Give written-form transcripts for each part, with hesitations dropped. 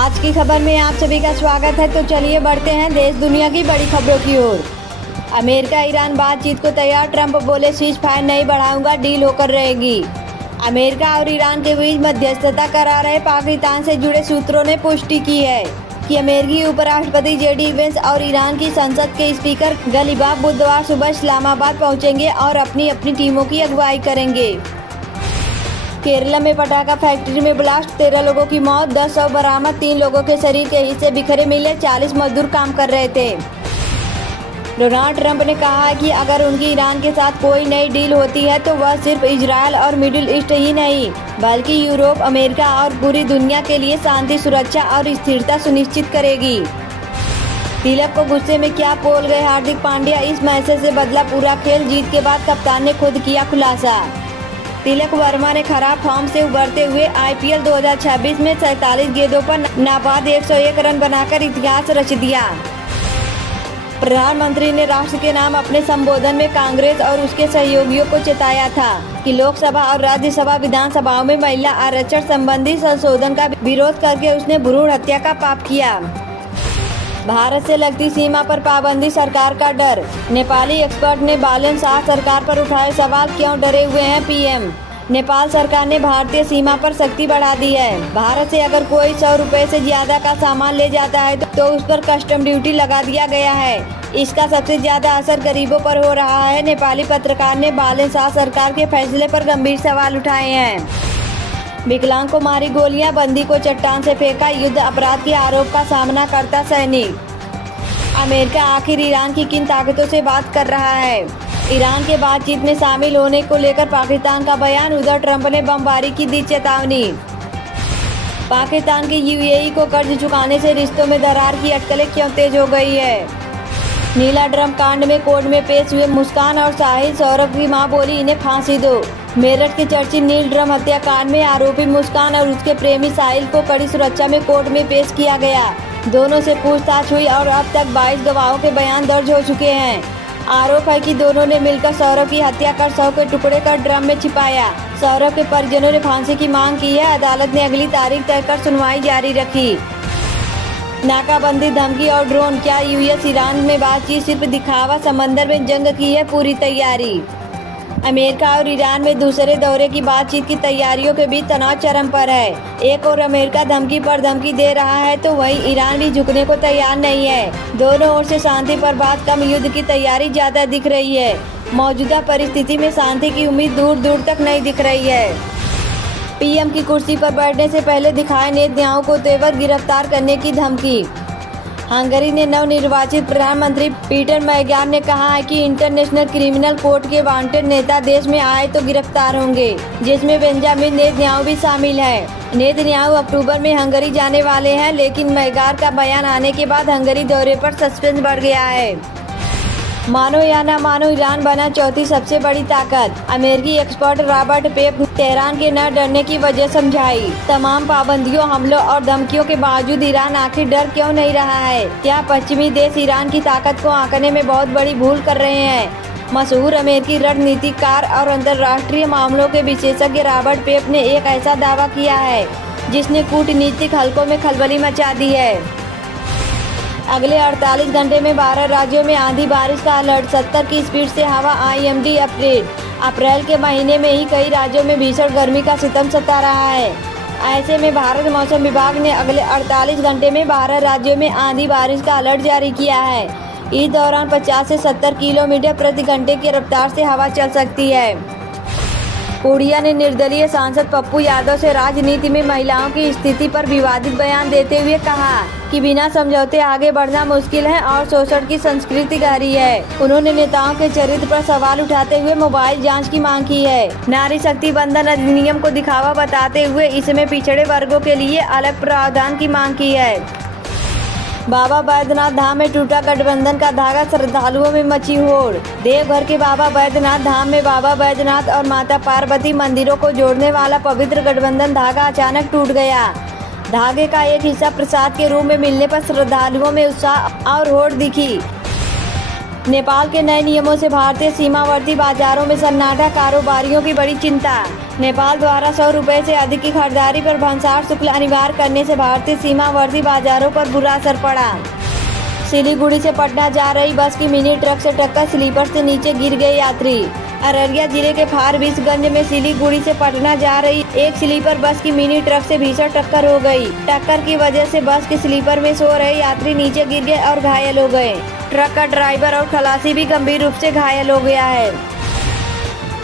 आज की खबर में आप सभी का स्वागत है। तो चलिए बढ़ते हैं देश दुनिया की बड़ी खबरों की ओर। अमेरिका ईरान बातचीत को तैयार, ट्रंप बोले सीज फायर नहीं बढ़ाऊंगा, डील होकर रहेगी। अमेरिका और ईरान के बीच मध्यस्थता करा रहे पाकिस्तान से जुड़े सूत्रों ने पुष्टि की है कि अमेरिकी उपराष्ट्रपति जेडी वेंस और ईरान की संसद के स्पीकर गलीबाफ बुधवार सुबह इस्लामाबाद पहुंचेंगे और अपनी अपनी टीमों की अगुवाई करेंगे। केरला में पटाखा फैक्ट्री में ब्लास्ट, 13 लोगों की मौत, 10 शव बरामद, 3 लोगों के शरीर के हिस्से बिखरे मिले, 40 मजदूर काम कर रहे थे। डोनाल्ड ट्रंप ने कहा है कि अगर उनकी ईरान के साथ कोई नई डील होती है तो वह सिर्फ इजरायल और मिडिल ईस्ट ही नहीं बल्कि यूरोप, अमेरिका और पूरी दुनिया के लिए शांति, सुरक्षा और स्थिरता सुनिश्चित करेगी। तिलक को गुस्से में क्या बोल गए हार्दिक पांड्या, इस मैसेज से बदला पूरा खेल, जीत के बाद कप्तान ने खुद किया खुलासा। तिलक वर्मा ने खराब फॉर्म से उबरते हुए आईपीएल 2026 में 47 गेंदों पर नाबाद 101 रन बनाकर इतिहास रच दिया। प्रधानमंत्री ने राष्ट्र के नाम अपने संबोधन में कांग्रेस और उसके सहयोगियों को चेताया था कि लोकसभा और राज्यसभा विधानसभाओं में महिला आरक्षण संबंधी संशोधन का विरोध करके उसने भ्रूण हत्या का पाप किया। भारत से लगती सीमा पर पाबंदी, सरकार का डर। नेपाली एक्सपर्ट ने बालन शाह सरकार पर उठाए सवाल, क्यों डरे हुए हैं पीएम। नेपाल सरकार ने भारतीय सीमा पर सख्ती बढ़ा दी है। भारत से अगर कोई 100 रुपए से ज्यादा का सामान ले जाता है तो उस पर कस्टम ड्यूटी लगा दिया गया है। इसका सबसे ज्यादा असर गरीबों पर हो रहा है। नेपाली पत्रकार ने बालन शाह सरकार के फैसले पर गंभीर सवाल उठाए हैं। विकलांग को मारी गोलियां, बंदी को चट्टान से फेंका, युद्ध अपराध के आरोप का सामना करता सैनिक। अमेरिका आखिर ईरान की किन ताकतों से बात कर रहा है। ईरान के बातचीत में शामिल होने को लेकर पाकिस्तान का बयान, उधर ट्रंप ने बमबारी की दी चेतावनी। पाकिस्तान के यूएई को कर्ज चुकाने से रिश्तों में दरार की अटकलें क्यों तेज हो गई है। नीला ड्रम कांड में कोर्ट में पेश हुए मुस्कान और साहिल, सौरभ की मां बोली इन्हें फांसी दो। मेरठ के चर्चित नील ड्रम हत्याकांड में आरोपी मुस्कान और उसके प्रेमी साहिल को कड़ी सुरक्षा में कोर्ट में पेश किया गया। दोनों से पूछताछ हुई और अब तक 22 गवाहों के बयान दर्ज हो चुके हैं। आरोप है कि दोनों ने मिलकर सौरभ की हत्या कर शव के टुकड़े कर ड्रम में छिपाया। सौरभ के परिजनों ने फांसी की मांग की है। अदालत ने अगली तारीख तय कर सुनवाई जारी रखी। नाकाबंदी, धमकी और ड्रोन, क्या यूएस ईरान में बातचीत सिर्फ दिखावा, समंदर में जंग की है पूरी तैयारी। अमेरिका और ईरान में दूसरे दौरे की बातचीत की तैयारियों के बीच तनाव चरम पर है। एक और अमेरिका धमकी पर धमकी दे रहा है तो वहीं ईरान भी झुकने को तैयार नहीं है। दोनों ओर से शांति पर बात कम, युद्ध की तैयारी ज्यादा दिख रही है। मौजूदा परिस्थिति में शांति की उम्मीद दूर दूर तक नहीं दिख रही है। पीएम की कुर्सी पर बैठने से पहले दिखाए नेतन्याहू को तेवर, गिरफ्तार करने की धमकी। हंगरी ने नवनिर्वाचित प्रधानमंत्री पीटर मैग्यार ने कहा है कि इंटरनेशनल क्रिमिनल कोर्ट के वांटेड नेता देश में आए तो गिरफ्तार होंगे, जिसमें बेंजामिन नेतन्याहू भी शामिल है। नेतन्याहू अक्टूबर में हंगरी जाने वाले हैं, लेकिन मैग्यार का बयान आने के बाद हंगरी दौरे पर सस्पेंस बढ़ गया है। मानो या ना मानो, ईरान बना चौथी सबसे बड़ी ताकत। अमेरिकी एक्सपर्ट रॉबर्ट पेप तेहरान के न डरने की वजह समझाई। तमाम पाबंदियों, हमलों और धमकियों के बावजूद ईरान आखिर डर क्यों नहीं रहा है। क्या पश्चिमी देश ईरान की ताकत को आंकने में बहुत बड़ी भूल कर रहे हैं। मशहूर अमेरिकी रणनीतिकार और अंतर्राष्ट्रीय मामलों के विशेषज्ञ रॉबर्ट पेप ने एक ऐसा दावा किया है जिसने कूटनीतिक हलकों में खलबली मचा दी है। अगले 48 घंटे में 12 राज्यों में आंधी बारिश का अलर्ट, 70 की स्पीड से हवा, आईएमडी अपडेट। अप्रैल के महीने में ही कई राज्यों में भीषण गर्मी का सितम सता रहा है। ऐसे में भारत मौसम विभाग ने अगले 48 घंटे में 12 राज्यों में आंधी बारिश का अलर्ट जारी किया है। इस दौरान 50 से 70 किलोमीटर प्रति घंटे की रफ्तार से हवा चल सकती है। पूर्णिया ने निर्दलीय सांसद पप्पू यादव से राजनीति में महिलाओं की स्थिति पर विवादित बयान देते हुए कहा कि बिना समझौते आगे बढ़ना मुश्किल है और शोषण की संस्कृति गहरी है। उन्होंने नेताओं के चरित्र पर सवाल उठाते हुए मोबाइल जांच की मांग की है। नारी शक्ति बंधन अधिनियम को दिखावा बताते हुए इसमें पिछड़े वर्गों के लिए अलग प्रावधान की मांग की है। बाबा बैद्यनाथ धाम में टूटा गठबंधन का धागा, श्रद्धालुओं में मची होड़। देवघर के बाबा बैद्यनाथ धाम में बाबा बैद्यनाथ और माता पार्वती मंदिरों को जोड़ने वाला पवित्र गठबंधन धागा अचानक टूट गया। धागे का एक हिस्सा प्रसाद के रूप में मिलने पर श्रद्धालुओं में उत्साह और होड़ दिखी। नेपाल के नए नियमों से भारतीय सीमावर्ती बाजारों में सन्नाटा, कारोबारियों की बड़ी चिंता। नेपाल द्वारा 100 रुपए से अधिक की खरीदारी पर भंसार शुल्क अनिवार्य करने से भारतीय सीमावर्ती बाजारों पर बुरा असर पड़ा। सिलीगुड़ी से पटना जा रही बस की मिनी ट्रक से टक्कर, स्लीपर से नीचे गिर गए यात्री। अररिया जिले के फारबिसगंज में सिलीगुड़ी से पटना जा रही एक स्लीपर बस की मिनी ट्रक से भीषण टक्कर हो गई। टक्कर की वजह से बस के स्लीपर में सो रहे यात्री नीचे गिर गए और घायल हो गए। ट्रक का ड्राइवर और खलासी भी गंभीर रूप से घायल हो गया है।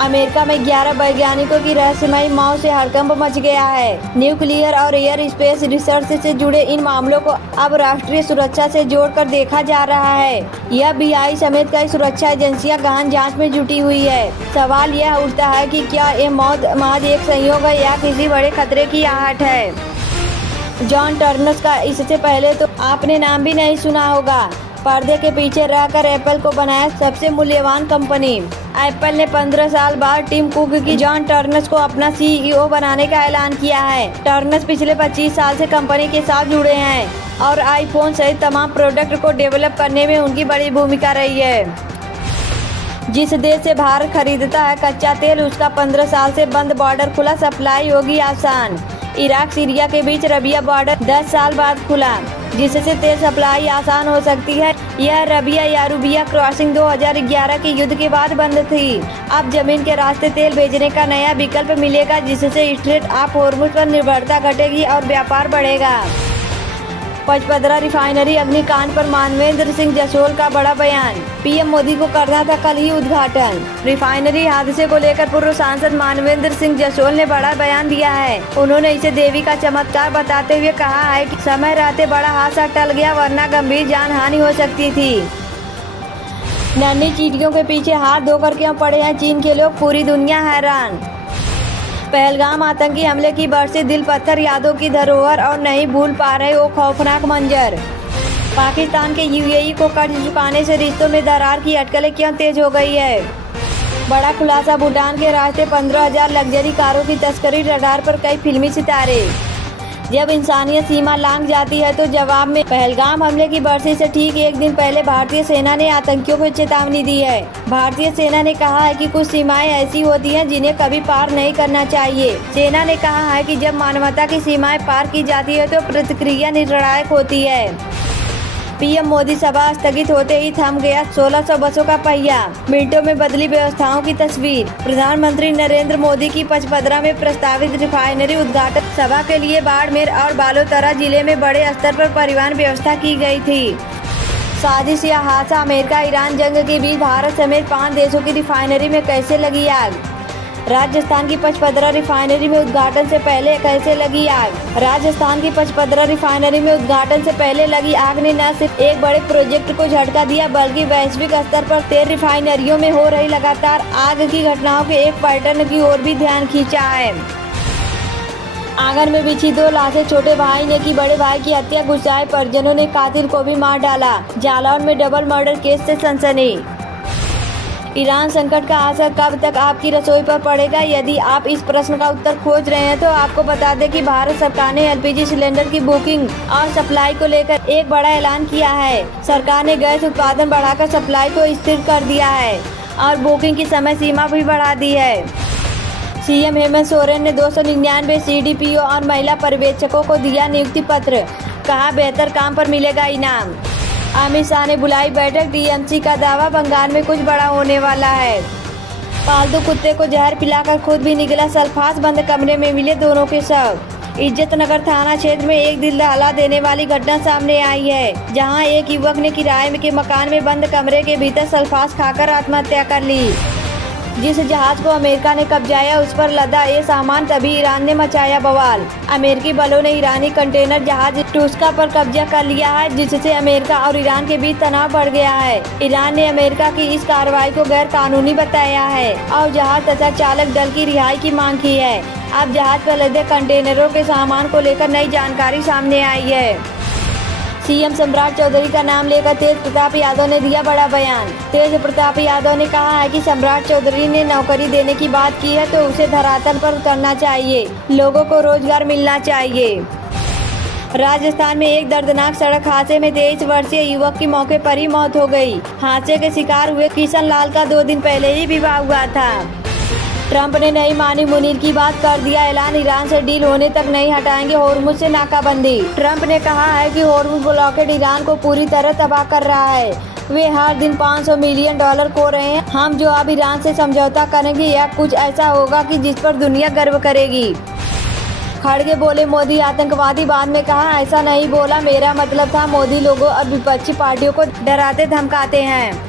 अमेरिका में 11 वैज्ञानिकों की रहस्यमयी मौत से हड़कंप मच गया है। न्यूक्लियर और एयर स्पेस रिसर्च से जुड़े इन मामलों को अब राष्ट्रीय सुरक्षा से जोड़कर देखा जा रहा है। यह FBI समेत कई सुरक्षा एजेंसियां गहन जांच में जुटी हुई है। सवाल यह उठता है कि क्या ये मौत महज एक संयोग है या किसी बड़े खतरे की आहट है। जॉन टर्नस का इससे पहले तो आपने नाम भी नहीं सुना होगा। पर्दे के पीछे रहकर एप्पल को बनाया सबसे मूल्यवान कंपनी। एप्पल ने 15 साल बाद टिम कुक की जॉन टर्नस को अपना CEO बनाने का ऐलान किया है। टर्नस पिछले 25 साल से कंपनी के साथ जुड़े हैं और आईफोन सहित तमाम प्रोडक्ट को डेवलप करने में उनकी बड़ी भूमिका रही है। जिस देश से भारत खरीदता है कच्चा तेल, उसका 15 साल से बंद बॉर्डर खुला, सप्लाई होगी आसान। इराक सीरिया के बीच रबिया बॉर्डर 10 साल बाद खुला, जिससे तेल सप्लाई आसान हो सकती है। यह रबिया यारूबिया क्रॉसिंग 2011 के युद्ध के बाद बंद थी। अब जमीन के रास्ते तेल भेजने का नया विकल्प मिलेगा, जिससे स्ट्रेट ऑफ हॉर्मुज पर निर्भरता घटेगी और व्यापार बढ़ेगा। पचपदरा रिफाइनरी अग्निकांड पर मानवेंद्र सिंह जसोल का बड़ा बयान। PM मोदी को करना था कल ही उद्घाटन। रिफाइनरी हादसे को लेकर पूर्व सांसद मानवेंद्र सिंह जसोल ने बड़ा बयान दिया है। उन्होंने इसे देवी का चमत्कार बताते हुए कहा है कि समय रहते बड़ा हादसा टल गया, वरना गंभीर जान हानि हो सकती थी। नन्ही चींटियों के पीछे हाथ धोकर क्यों पड़े हैं चीन के लोग, पूरी दुनिया हैरान। पहलगाम आतंकी हमले की बरसी दिल पत्थर यादों की धरोहर और नहीं भूल पा रहे वो खौफनाक मंजर। पाकिस्तान के UAE को कर्ज चुकाने से रिश्तों में दरार की अटकलें क्यों तेज हो गई है। बड़ा खुलासा, भूटान के रास्ते 15,000 लग्जरी कारों की तस्करी, रडार पर कई फिल्मी सितारे। जब इंसानियत सीमा लांघ जाती है तो जवाब में पहलगाम हमले की बरसी से ठीक एक दिन पहले भारतीय सेना ने आतंकियों को चेतावनी दी है। भारतीय सेना ने कहा है कि कुछ सीमाएं ऐसी होती हैं जिन्हें कभी पार नहीं करना चाहिए। सेना ने कहा है कि जब मानवता की सीमाएं पार की जाती है तो प्रतिक्रिया निर्णायक होती है। PM मोदी सभा स्थगित होते ही थम गया 1600 बसों का पहिया, मिनटों में बदली व्यवस्थाओं की तस्वीर। प्रधानमंत्री नरेंद्र मोदी की पचपदरा में प्रस्तावित रिफाइनरी उद्घाटन सभा के लिए बाड़मेर और बालोतरा जिले में बड़े स्तर पर परिवहन व्यवस्था की गई थी। साजिश या हादसा, अमेरिका ईरान जंग के बीच भारत समेत 5 देशों की रिफाइनरी में कैसे लगी आग। राजस्थान की पचपदरा रिफाइनरी में उद्घाटन से पहले कैसे लगी आग। राजस्थान की पचपदरा रिफाइनरी में उद्घाटन से पहले लगी आग ने न सिर्फ एक बड़े प्रोजेक्ट को झटका दिया, बल्कि वैश्विक स्तर पर 13 रिफाइनरियों में हो रही लगातार आग की घटनाओं के एक पैटर्न की ओर भी ध्यान खींचा है। आंगन में बिछी 2 लाशें, छोटे भाई ने की बड़े भाई की हत्या, गुस्साए परिजनों ने कातिल को भी मार डाला। जालौन में डबल मर्डर केस से सनसनी। ईरान संकट का असर कब तक आपकी रसोई पर पड़ेगा? यदि आप इस प्रश्न का उत्तर खोज रहे हैं तो आपको बता दें कि भारत सरकार ने LPG सिलेंडर की बुकिंग और सप्लाई को लेकर एक बड़ा ऐलान किया है। सरकार ने गैस उत्पादन बढ़ाकर सप्लाई को स्थिर कर दिया है और बुकिंग की समय सीमा भी बढ़ा दी है। CM हेमंत सोरेन ने 299 CDPO और महिला पर्यवेक्षकों को दिया नियुक्ति पत्र, कहा बेहतर काम पर मिलेगा इनाम। अमित शाह ने बुलाई बैठक, TMC का दावा, बंगाल में कुछ बड़ा होने वाला है। पालतू कुत्ते को जहर पिलाकर खुद भी निकला सल्फास, बंद कमरे में मिले दोनों के शव। इज्जतनगर थाना क्षेत्र में एक दिल दहला देने वाली घटना सामने आई है, जहां एक युवक ने किराए के मकान में बंद कमरे के भीतर सल्फास खाकर आत्महत्या कर ली। जिस जहाज को अमेरिका ने कब्जाया उस पर लदा ये सामान, तभी ईरान ने मचाया बवाल। अमेरिकी बलों ने ईरानी कंटेनर जहाज टूस्का पर कब्जा कर लिया है, जिससे अमेरिका और ईरान के बीच तनाव बढ़ गया है। ईरान ने अमेरिका की इस कार्रवाई को गैर कानूनी बताया है और जहाज तथा चालक दल की रिहाई की मांग की है। अब जहाज पर लदे कंटेनरों के सामान को लेकर नई जानकारी सामने आई है। CM सम्राट चौधरी का नाम लेकर तेज प्रताप यादव ने दिया बड़ा बयान। तेज प्रताप यादव ने कहा है कि सम्राट चौधरी ने नौकरी देने की बात की है तो उसे धरातल पर उतरना चाहिए, लोगों को रोजगार मिलना चाहिए। राजस्थान में एक दर्दनाक सड़क हादसे में 23 वर्षीय युवक की मौके पर ही मौत हो गई। हादसे के शिकार हुए किशन लाल का 2 दिन पहले ही विवाह हुआ था। ट्रंप ने नहीं मानी मुनीर की बात, कर दिया ऐलान, ईरान से डील होने तक नहीं हटाएंगे होर्मुज से नाकाबंदी। ट्रंप ने कहा है कि होर्मुज ब्लॉकेड ईरान को पूरी तरह तबाह कर रहा है। वे हर दिन $500 मिलियन खो रहे हैं। हम जो अब ईरान से समझौता करेंगे यह कुछ ऐसा होगा कि जिस पर दुनिया गर्व करेगी। खड़गे बोले मोदी आतंकवादी, बाद में कहा ऐसा नहीं बोला, मेरा मतलब था मोदी लोगों और विपक्षी पार्टियों को डराते धमकाते हैं।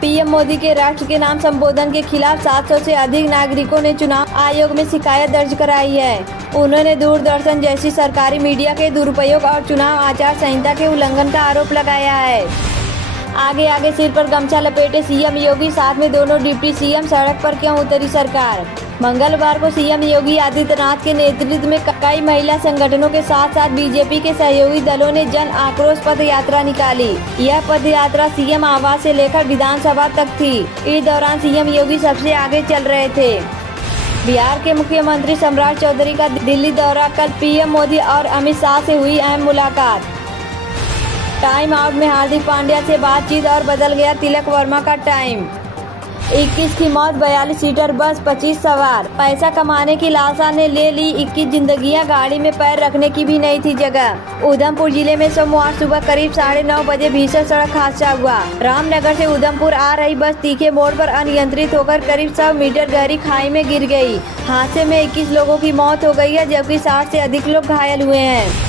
पीएम मोदी के राष्ट्र के नाम संबोधन के खिलाफ 700 से अधिक नागरिकों ने चुनाव आयोग में शिकायत दर्ज कराई है। उन्होंने दूरदर्शन जैसी सरकारी मीडिया के दुरुपयोग और चुनाव आचार संहिता के उल्लंघन का आरोप लगाया है। आगे आगे सिर पर गमछा लपेटे सीएम योगी, साथ में दोनों डिप्टी सीएम, सड़क पर क्यों उतरी सरकार। मंगलवार को सीएम योगी आदित्यनाथ के नेतृत्व में कई महिला संगठनों के साथ साथ बीजेपी के सहयोगी दलों ने जन आक्रोश पद यात्रा निकाली। यह पद यात्रा सीएम आवास से लेकर विधानसभा तक थी। इस दौरान सीएम योगी सबसे आगे चल रहे थे। बिहार के मुख्यमंत्री सम्राट चौधरी का दिल्ली दौरा, कल पीएम मोदी और अमित शाह से हुई अहम मुलाकात। टाइम आउट में हार्दिक पांड्या से बातचीत और बदल गया तिलक वर्मा का टाइम। 21 की मौत, 42 सीटर बस, 25 सवार। पैसा कमाने की लालसा ने ले ली 21 जिंदगियां, गाड़ी में पैर रखने की भी नहीं थी जगह। उधमपुर जिले में सोमवार सुबह करीब 9:30 बजे भीषण सड़क हादसा हुआ। रामनगर से उधमपुर आ रही बस तीखे मोड़ पर अनियंत्रित होकर करीब 100 मीटर गहरी खाई में गिर गई। हादसे में 21 लोगों की मौत हो गई है, जबकि 60 से अधिक लोग घायल हुए हैं।